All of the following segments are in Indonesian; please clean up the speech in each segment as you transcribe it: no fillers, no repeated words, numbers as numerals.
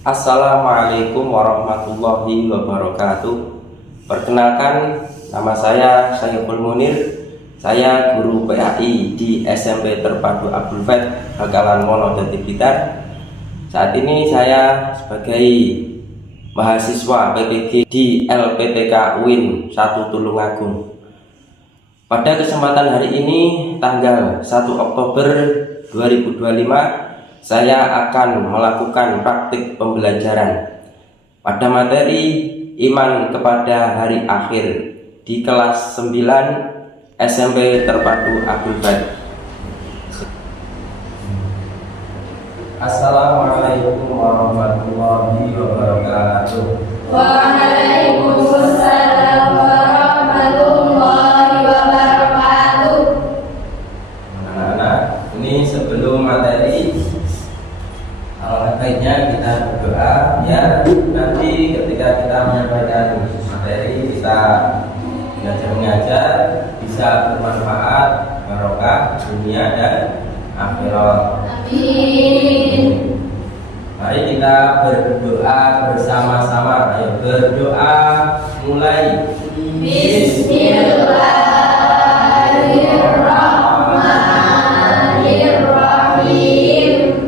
Assalamualaikum warahmatullahi wabarakatuh. Perkenalkan, nama saya Sayyidul Munir. Saya guru PAI di SMP Terpadu Abdul Fath, Bakalan Monodati Blitar. Saat ini saya sebagai mahasiswa PPG di LPTK UIN 1 Tulungagung. Pada kesempatan hari ini, tanggal 1 Oktober 2025, saya akan melakukan praktik pembelajaran pada materi iman kepada hari akhir di kelas 9 SMP Terpadu Abdul Fath. Assalamualaikum warahmatullahi wabarakatuh. Waalaikumsalam warahmatullahi wabarakatuh. Anak-anak, ini sebelum materi, baiknya kita berdoa biar nanti ketika kita menyampaikan materi kita belajar mengajar bisa bermanfaat, barokah dunia dan akhirat. Amin. Mari kita berdoa bersama-sama. Ayo berdoa mulai. Bismillahirrahmanirrahim.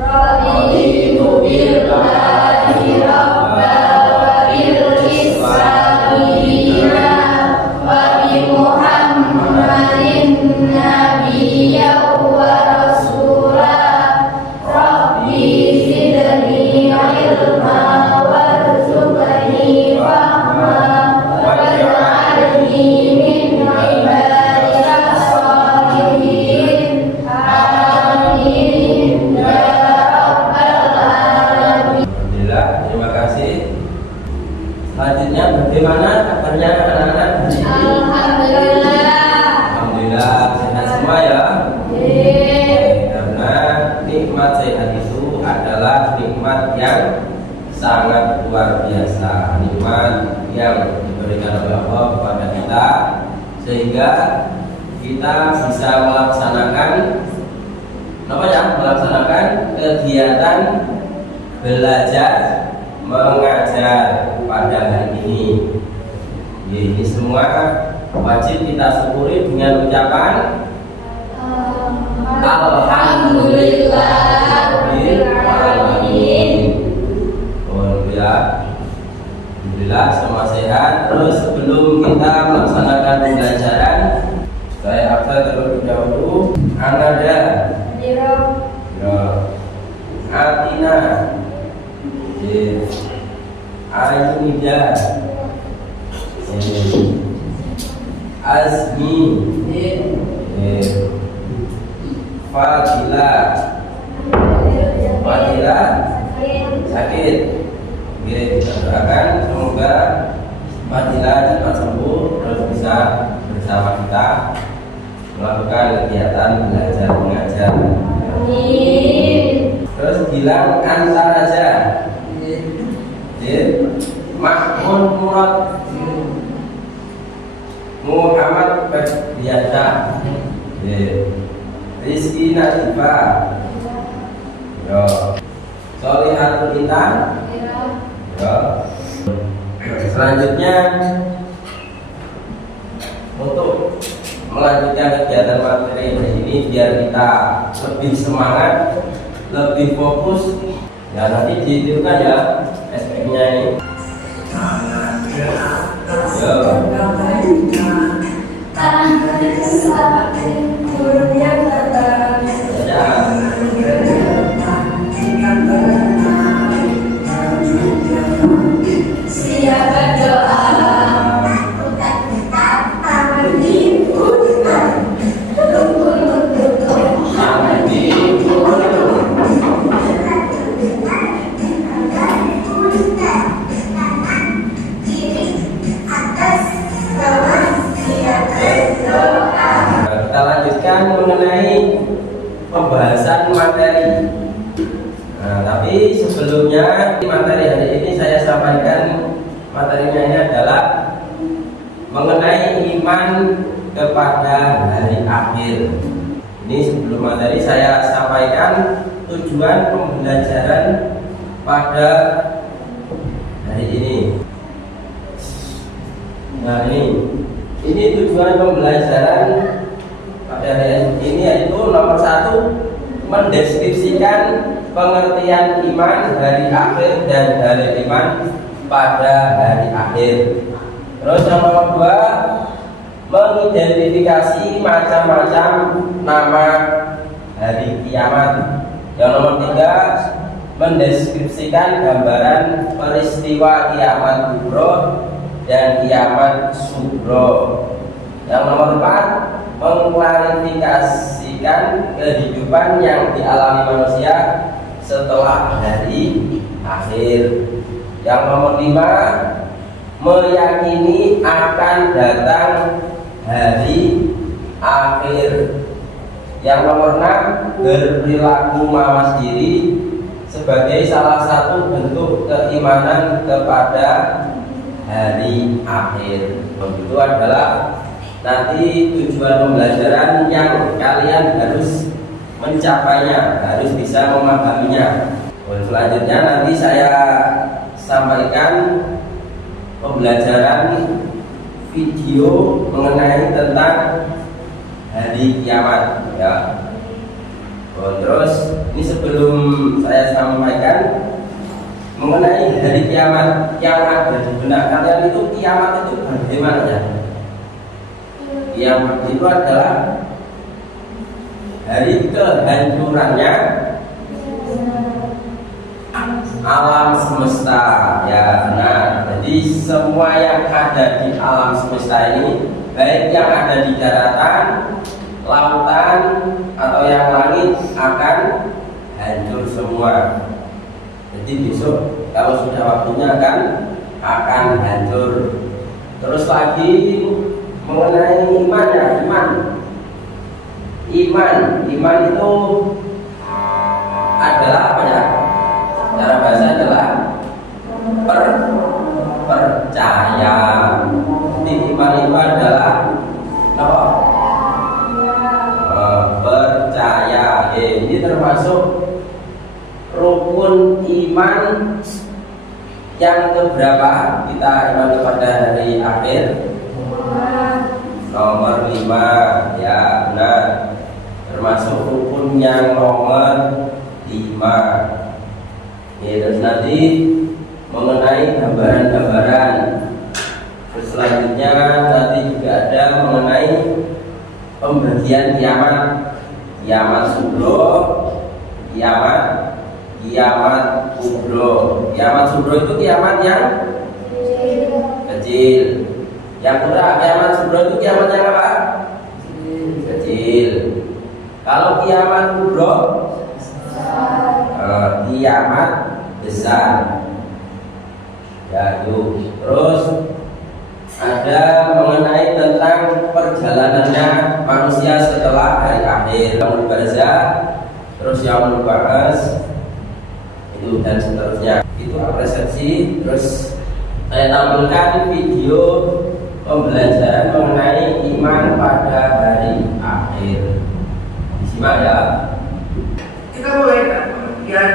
Raditu billahi rabban wa bil islami dinan wa bi Muhammadin nabiyyan wa rasulah. Rabbi zidni ilma warzuqni fahma waj'alni min ibadika shalihin. Amin ya rabbal alamin. Alhamdulillah, terima kasih. Selanjutnya bagaimana kabarnya anak-anak? Alhamdulillah. Alhamdulillah sehat semua ya. Karena nikmat sehat itu adalah nikmat yang sangat luar biasa, nikmat yang diberikan oleh Allah kepada kita sehingga kita bisa melaksanakan kegiatan belajar mengajar pada hari ini. Ini semua wajib kita syukuri dengan ucapan Alhamdulillah semua sehat. Terus sebelum kita melaksanakan pembelajaran, saya absen terlebih dahulu. Anada, ya, Atina, Ainida, Azmi, Fadila sakit. Oke, kita doakan semoga Fadila cepat sembuh terus bisa bersama kita melakukan kegiatan belajar mengajar. Terus bilang antar aja. Mahmud Murad, Muhammad Fadiyata, Rizky Nadifa, Solihatul Intan. Selanjutnya untuk melanjutkan kegiatan materi ini biar kita lebih semangat, lebih fokus. Ya nanti ditirukan ya SPM-nya ini. Siapa doa kita lanjutkan mengenai pembahasan materi. Tapi sebelumnya materi hari ini saya sampaikan materinya ini adalah mengenai iman kepada hari akhir. Ini sebelum materi saya sampaikan tujuan pembelajaran pada hari ini. Nah ini tujuan pembelajaran pada hari ini yaitu nomor 1, mendeskripsikan pengertian iman hari akhir dan hari iman pada hari akhir. Terus yang nomor 2, mengidentifikasi macam-macam nama hari kiamat. Yang nomor 3, mendeskripsikan gambaran peristiwa kiamat kubro dan kiamat sugro. Yang nomor 4, mengklarifikasikan kehidupan yang dialami manusia setelah hari akhir. Yang nomor 5, meyakini akan datang hari akhir. Yang nomor 6, berperilaku mawas diri sebagai salah satu bentuk keimanan kepada hari akhir. Itu adalah nanti tujuan pembelajaran yang kalian harus mencapainya, harus bisa memahaminya. Selanjutnya nanti saya sampaikan pembelajaran video mengenai tentang hari kiamat ya. Terus ini sebelum saya sampaikan mengenai hari kiamat yang ada di benak kalian itu, kiamat itu bagaimana ya? Kiamat itu adalah hari kehancurannya alam semesta ya. Nah, jadi semua yang ada di alam semesta ini, baik yang ada di daratan, lautan atau yang langit, akan hancur semua. Jadi besok kalau sudah waktunya akan hancur. Terus lagi mengenai iman ya, iman itu adalah apa ya? Cara bahasa adalah percaya. Jadi iman itu adalah apa? Percaya. Ini termasuk rukun iman yang keberapa kita iman kepada hari akhir? Nomor 5 ya, benar. Termasuk rukun yang nomor 5. Ya, terus nanti mengenai gambaran-gambaran. Terus selanjutnya nanti juga ada mengenai pembagian kiamat sugro, kiamat kubro. Kiamat sugro itu kiamat yang kecil. Yang kurang, kiamat sugro itu kiamat yang apa? Kecil. Kalau kiamat kubro, kiamat besar. Ya itu. Terus ada mengenai tentang perjalanannya manusia setelah hari akhir, yaumul barzah, terus yaumul ba'ats, itu dan seterusnya. Itu persepsi. Terus saya tampilkan video pembelajaran mengenai iman pada hari akhir. Disimak ya. Kita mulai dari pengertian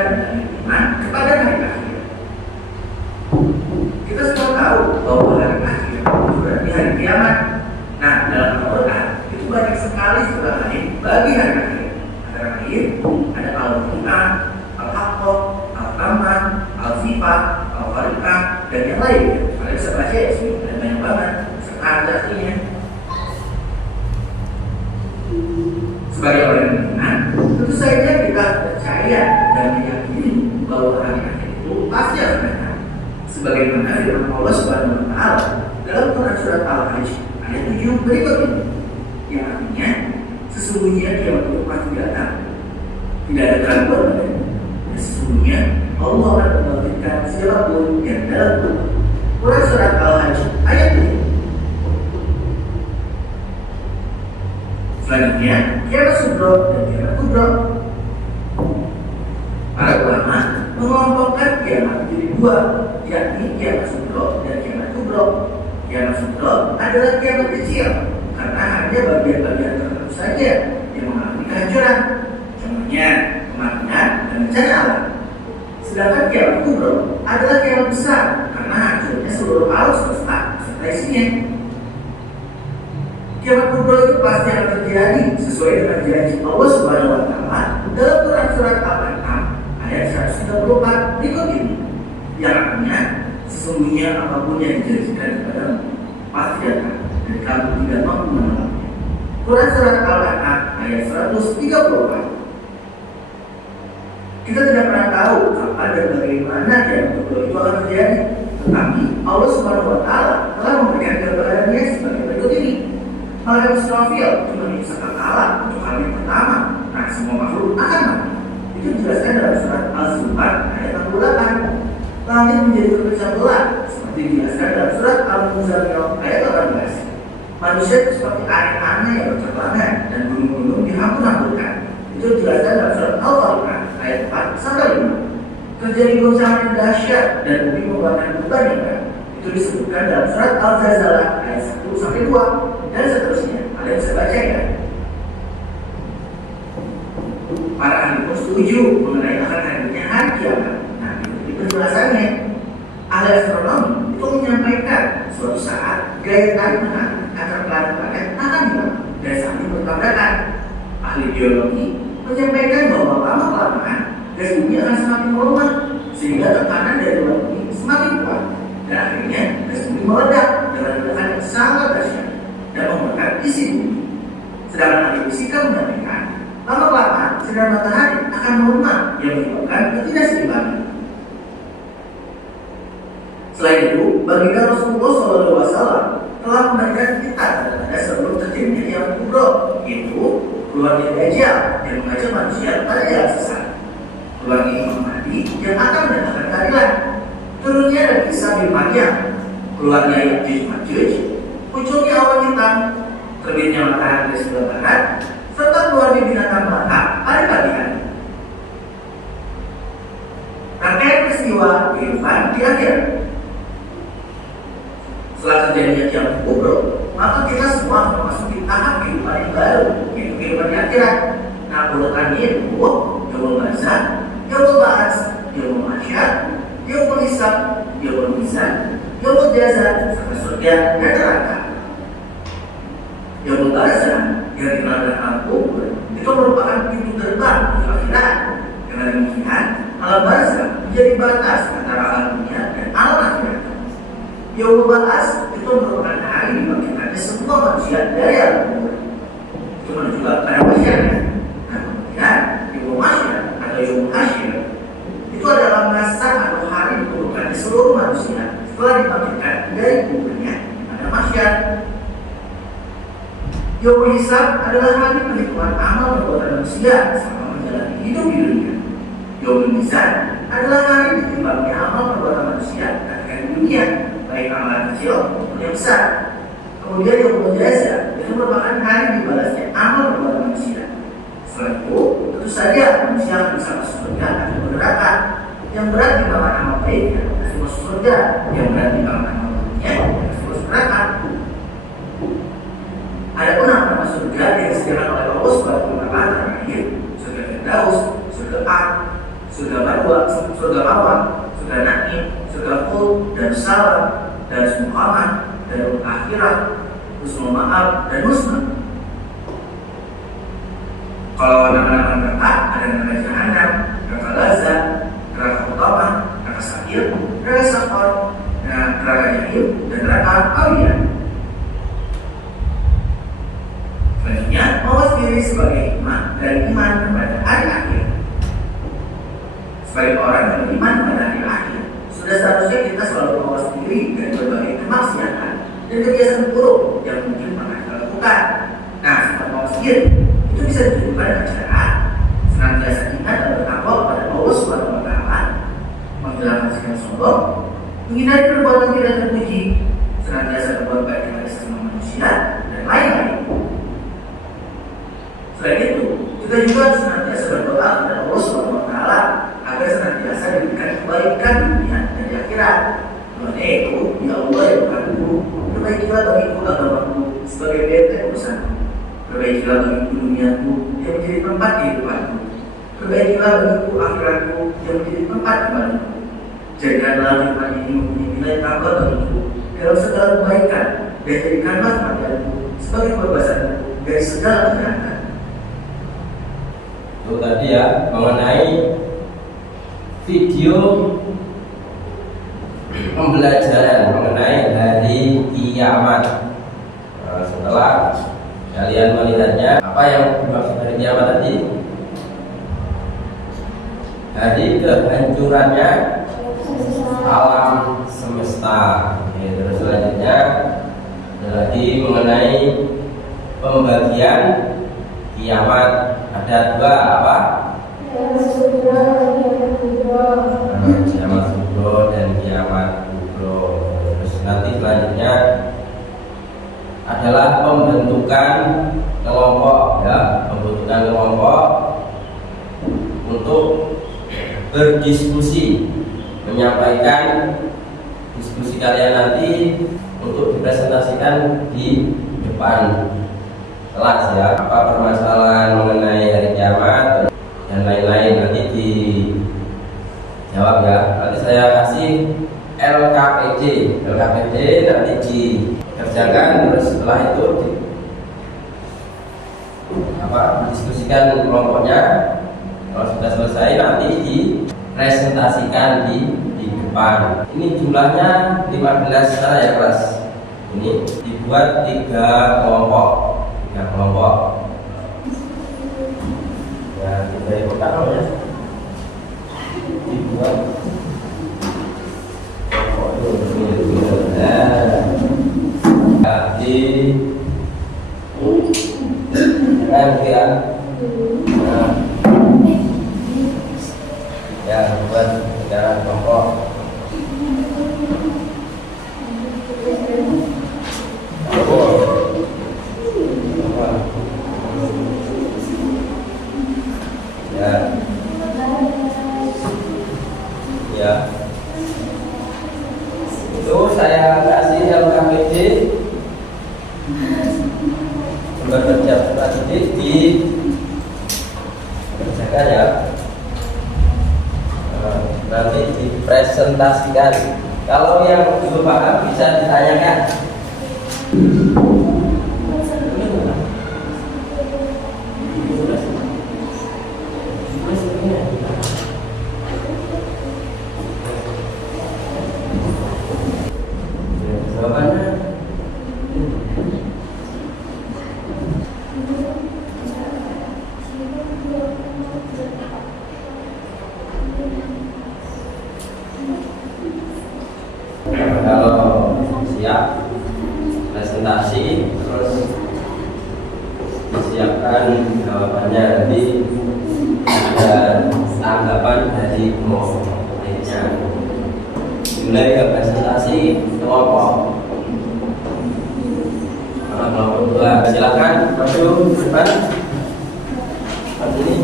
iman kepada hari akhir. Kita semua tahu bahwa hari akhir itu berarti hari kiamat. Nah, dalam Al-Quran itu banyak sekali surah lain bagi hari akhir. Antara lain ada Al-Quran, Al-Haqqah, Al-Rahman, Al-Sifat, Al-Fariqah, dan yang lain. Kalian bisa baca ya sih, dan banyak banget serta ada artinya. Sebagai orang yang beriman, tentu saja kita percaya dan meyakini bahwa hari akhir itu pasti akan datang. Sebagaimana firman Allah Subhanahu wa taala dalam Quran surat Al-Hajj ayat 7 berikut ini, yang artinya sesungguhnya kiamat itu pasti datang. Tidak ada keraguan padanya. Dan sesungguhnya Allah akan membangkitkan siapapun yang dalam Quran surat Al-Hajj ayat 7. Selanjutnya, kiamat sugro dan kiamat kubro. Para ulama mengelompokkan kiamat menjadi dua, yakni kiamat sugro dan kiamat kubro. Kiamat sugro adalah kiamat kecil karena hanya bagian-bagian tertentu saja yang mengalami kehancuran, contohnya kematian dan bencana alam. Sedangkan kiamat kubro adalah kiamat besar karena hancurnya seluruh alam semesta serta isinya. Kiamat kubro itu pasti akan terjadi sesuai dengan janji Allah Subhanahu wa Ta'ala dalam Quran surat Al-An'am ayat 134 berikut ini, yang artinya sesungguhnya apapun yang dijanjikan kepadamu pasti datang dan kamu tidak mampu menolaknya. Quran surat Al-An'am ayat 134. Kita tidak pernah tahu kapan dan bagaimana kiamat kubro itu akan terjadi, tetapi Allah Subhanahu wa Ta'ala telah memberikan gambarannya sebagai berikut ini. Malaikat Israfil itu menyisakan alam untuk kali yang pertama. Nah, semua makhluk akan mati. Itu dijelaskan dalam surat Al-Zumar ayat 68. Langit menjadi terpecah belah seperti dijelaskan dalam surat Al-Muzammil ayat 18. Manusia itu seperti air-air yang berterbangan dan gunung-gunung dihampur-hamburkan. Itu dijelaskan dalam surat Al-Fatiha ayat 4-5. Terjadi goncangan yang dahsyat dan bumi mengeluarkan beban yang berat. Itu disebutkan dalam surat Al-Zalzalah ayat 1-2 dan seterusnya. Kalian bisa baca ya. Para ahli pun setuju mengenai akan hadirnya hari kiamat. Nah, itu penjelasannya. Ahli astronomi itu menyampaikan suatu saat gaya tarik menarik antara planet-planet akan hilang dan saling bertabrakan. Ahli geologi menyampaikan bahwa lama-kelamaan gas bumi akan semakin melemah sehingga tekanan dari luar bumi semakin kuat dan akhirnya gas bumi meledak dengan ledakan yang sangat dahsyat dan membakar isi bumi. Sedangkan ahli fisika menyampaikan lama-kelamaan sinar matahari akan melemah yang menyebabkan ketidakseimbangan. Selain itu, baginda Rasulullah SAW telah memberikan kita tanda sebelum terjadinya kiamat kubro, yaitu keluarnya Dajjal yang mengajak manusia pada jalan sesat, keluarnya Imam Mahdi yang akan mendatangkan keadilan, turunnya Nabi Isa bin Maryam, keluarnya Ya'juj Ma'juj, munculnya awan hitam, terbitnya matahari dari sebelah barat, serta keluarnya binatang melata pada pagi hari. Rangkaian peristiwa kehidupan di akhir. Setelah terjadinya kiamat kubro, maka kita semua memasuki tahap kehidupan yang baru, yaitu kehidupan di akhirat. Nah, urutannya itu Yaumul Barzakh, Yaumul Ba'ats, Yaumul Mahsyar, Yaumul Hisab, Yaumul Mizan, Yaumul Jazaa, serta surga dan neraka. Yaumul Barzakh yang dikenal dengan Al-Kubur itu merupakan pintu gerbang menuju akhirat. Dengan demikian, alam barzakh menjadi batas antara alam dunia dan alam akhirat. Yaumul Ba'ats itu merupakan hari dibangkitkannya semua manusia dari alam kubur. Itu menunjukkan pada masyarakat. Nah, kemudian Yaumul Mahsyar atau Yaumul Hasyr itu adalah masa atau hari dikumpulkan di seluruh manusia setelah dibangkitkan dari kuburnya pada Mahsyar. Yaumul Hisab adalah hari perhitungan amal perbuatan manusia selama menjalani hidup di dunia. Yaumul Mizan adalah hari ditimbangnya amal perbuatan manusia ketika di dunia, baik amalan kecil maupun yang besar. Kemudian Yaumul Jazaa itu merupakan hari dibalasnya amal perbuatan manusia. Setelah itu, tentu saja manusia akan bisa masuk surga atau neraka. Yang berat timbangan amal baiknya akan masuk surga, yang berat timbangan amal buruknya akan masuk neraka. Adapun nama surga yang disediakan oleh Allah Subhanahu wa Ta'ala terakhir, surga Firdaus, surga Ad, surga Marwa, surga Mawar, surga Naim, surga Khuld, dan Salam, dan Muhammad, dan Akhirat, Husnul Ma'ab, dan Husna. Kalau nama-nama neraka ada neraka Jahannam, neraka Lazat, neraka Utama, neraka Sa'ir, neraka Saqar, neraka Jahim, dan neraka Awiyah. Selanjutnya, mawas diri sebagai hikmah dari iman kepada hari akhir. Sebagai orang yang beriman kepada hari akhir, sudah seharusnya kita selalu mawas diri dari berbagai kemaksiatan dan kebiasaan buruk yang mungkin pernah kita lakukan. Nah, sifat mawas diri itu bisa ditunjukkan dengan cara senantiasa ingat dan bertakwa kepada Allah Subhanahu wa Ta'ala, menghilangkan sikap sombong, menghindari perbuatan tidak terpuji, senantiasa berbuat baik kepada sesama manusia, dan lain-lain. Selain itu, kita juga senantiasa berdoa kepada Allah Subhanahu wa Ta'ala agar senantiasa diberikan kebaikan di dunia dan di akhirat. Doanya itu, ya Allah ya Tuhanku, perbaikilah bagiku agamaku sebagai benteng urusanku. Perbaikilah bagiku duniaku yang menjadi tempat kehidupanku. Perbaikilah bagiku akhiratku yang menjadi tempat kembaliku. Jadikanlah nikmat ini menjadi nilai tambah bagiku dalam segala kebaikan, dan jadikanlah kematianku sebagai pembebasanku dari segala kejahatan. Itu tadi ya mengenai video pembelajaran mengenai hari kiamat. Nah, setelah kalian melihatnya, apa yang dimaksud hari kiamat tadi? Hari kehancurannya alam semesta. Oke, terus selanjutnya lagi mengenai pembagian kiamat. Ada dua apa? Kiamat sugro dan kiamat kubro. Terus nanti selanjutnya adalah pembentukan kelompok, ya, pembentukan kelompok untuk berdiskusi, menyampaikan diskusi kalian nanti untuk dipresentasikan di depan kelas, ya. Apa permasalahan mengenai hari kiamat dan lain-lain nanti dijawab, ya. Nanti saya kasih LKPD nanti dikerjakan, terus setelah itu diskusikan kelompoknya. Kalau sudah selesai nanti dipresentasikan di depan. Ini jumlahnya 15 secara ya kelas. Ini dibuat 3 kelompok. Ya, dari kotak ya. Dibuat kelompok itu. Ya, buat secara kelompok. Ya, itu saya kasih LKPD berkerja strategi di kerjakan, ya. Nanti dipresentasikan. Kalau yang belum paham bisa ditanyakan. Jawabannya kalau siap presentasi, terus disiapkan jawabannya, nanti ada tanggapan dari muridnya. Mulai ke presentasi kelompok. Kelompok 2, silakan maju ke depan. Seperti ini.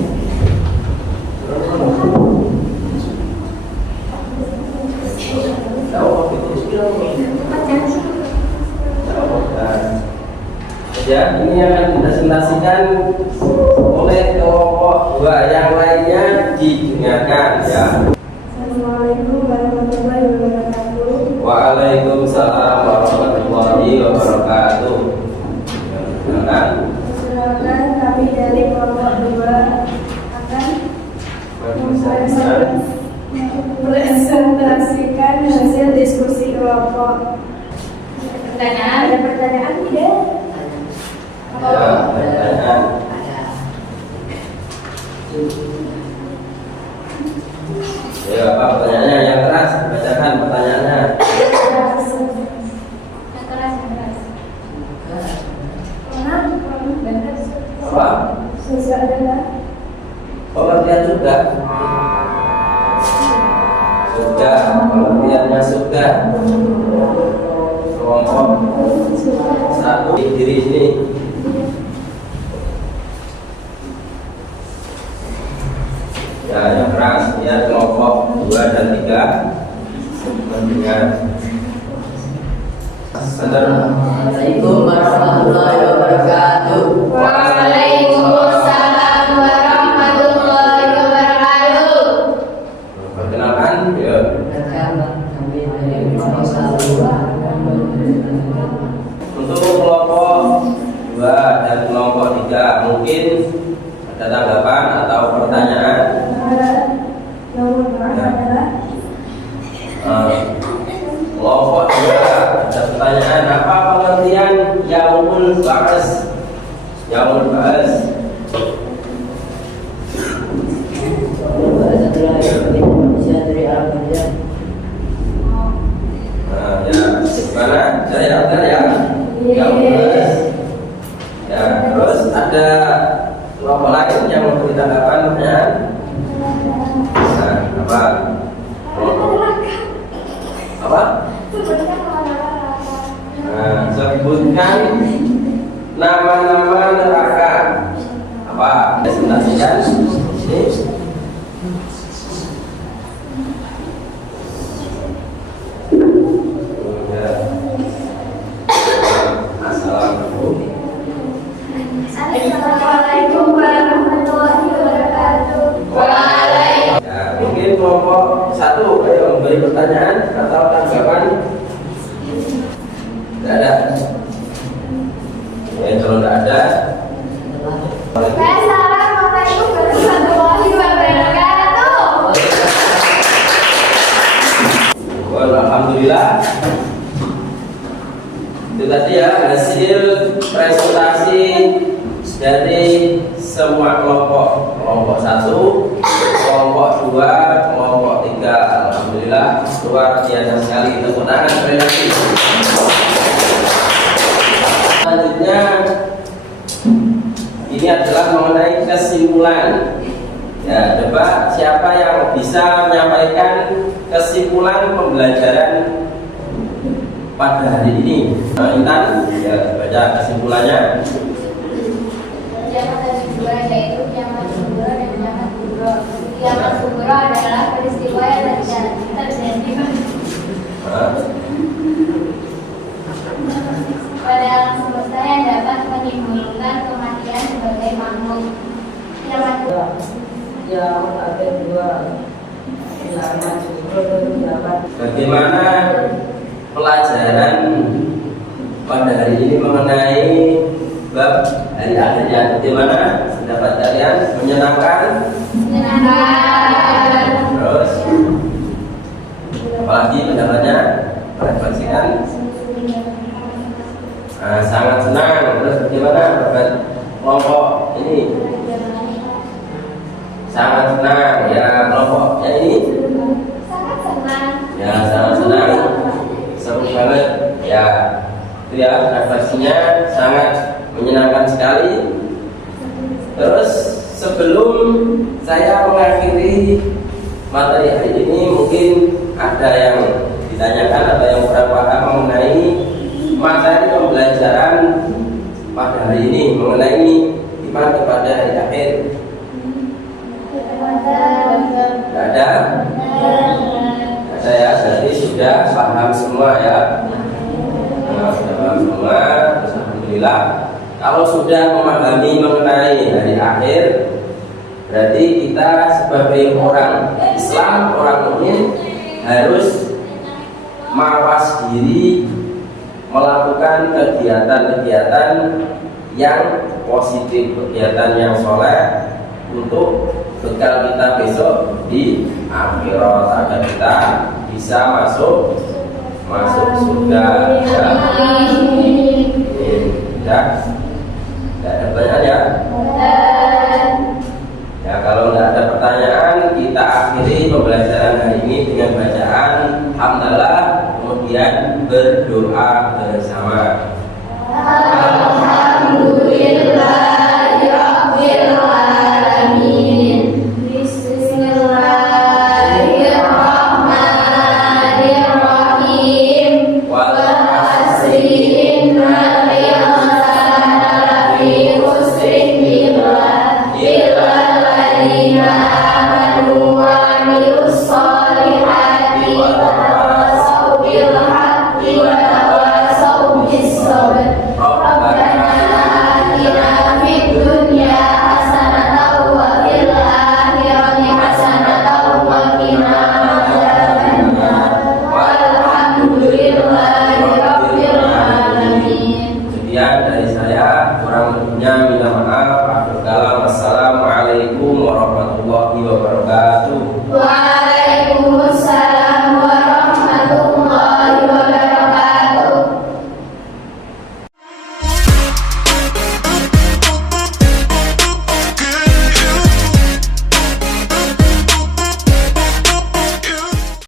Ya, ini akan dipresentasikan oleh kelompok 2, yang lainnya didengarkan, ya. Assalamualaikum warahmatullahi wabarakatuh. Waalaikumsalam warahmatullahi wabarakatuh. Silakan. Perkenalkan, kami dari kelompok 2 akan presentasikan hasil diskusi kelompok. Pertanyaan? Ada pertanyaan tidak? Ya, pertanyaan. Ya, apa pertanyaannya? Yang keras, bacakan pertanyaannya. Apa? Pengertian sudah. Sudah, pengertiannya sudah. Kelompok 1 diri sini. Ya, yang keras, ya, kelompok 2 dan 3 mendengar. Assalamualaikum warahmatullahi wabarakatuh. Waalaikumsalam warahmatullahi wabarakatuh. Kelompok 2 ada pertanyaan, apa pengertian yaumul ba'as? Yaumul ba'as. Adalah yang manusia dari alam dunia. Nah, ya, mana? Saya benar ya. Yaumul ba'as. Ya, terus ada kelompok lain yang memberi tanggapan pertanyaan. Nah, apa? Apa? Nah, sebutkan nama-nama neraka. Apa? Presentasikan ini. Assalamualaikum. Assalamualaikum warahmatullahi wabarakatuh. Ya, mungkin kelompok 1 ayo memberi pertanyaan atau tanggapan. Tidak ada. Ya, kalau tidak ada. Assalamualaikum warahmatullahi wabarakatuh. Well, alhamdulillah. Itu tadi ya hasil presentasi dari semua kelompok. Kelompok 1, kelompok 2, kelompok 3. Alhamdulillah luar biasa sekali. Tepuk tangan sekali lagi. Selanjutnya ini adalah mengenai kesimpulan. Ya, coba siapa yang bisa menyampaikan kesimpulan pembelajaran pada hari ini? Intan, ya baca kesimpulannya. Jamak dari dua yaitu jamak sumber dan jamak kubro. Jamak sumber adalah peristiwa yang terjadi pada alam semesta yang dapat menimbulkan kematian sebagai makhluk. Jamak kubro. Jamak ada 2. Jamak sumber dan jamak. Bagaimana pelajaran pada hari ini mengenai bab hari akhirnya? Bagaimana pendapat kalian? Menyenangkan? Menyenangkan. Terus apalagi pendapatnya? Refleksikan. Nah, sangat senang. Terus bagaimana pendapat kelompok ini? Sangat senang. Ya, kelompoknya ini? Sangat senang. Ya, sangat senang. Seru banget. Ya, itu ya refleksinya sangat menyenangkan sekali. Terus sebelum saya mengakhiri materi hari ini, mungkin ada yang ditanyakan atau yang kurang paham mengenai materi pembelajaran pada hari ini mengenai iman kepada hari akhir. Tidak ada? Ada ya, jadi sudah paham semua ya. Nah, sudah paham semua. Terus alhamdulillah. Kalau sudah memahami mengenai hari akhir, berarti kita sebagai orang Islam, orang mukmin harus mawas diri melakukan kegiatan-kegiatan yang positif, kegiatan yang soleh untuk bekal kita besok di akhirat agar kita bisa masuk surga. Ya, tidak ada pertanyaan ya? Ya, kalau tidak ada pertanyaan, kita akhiri pembelajaran hari ini dengan bacaan hamdalah, kemudian berdoa bersama. Sekian dari saya, kurang lebihnya minta maaf. Assalamualaikum warahmatullahi wabarakatuh.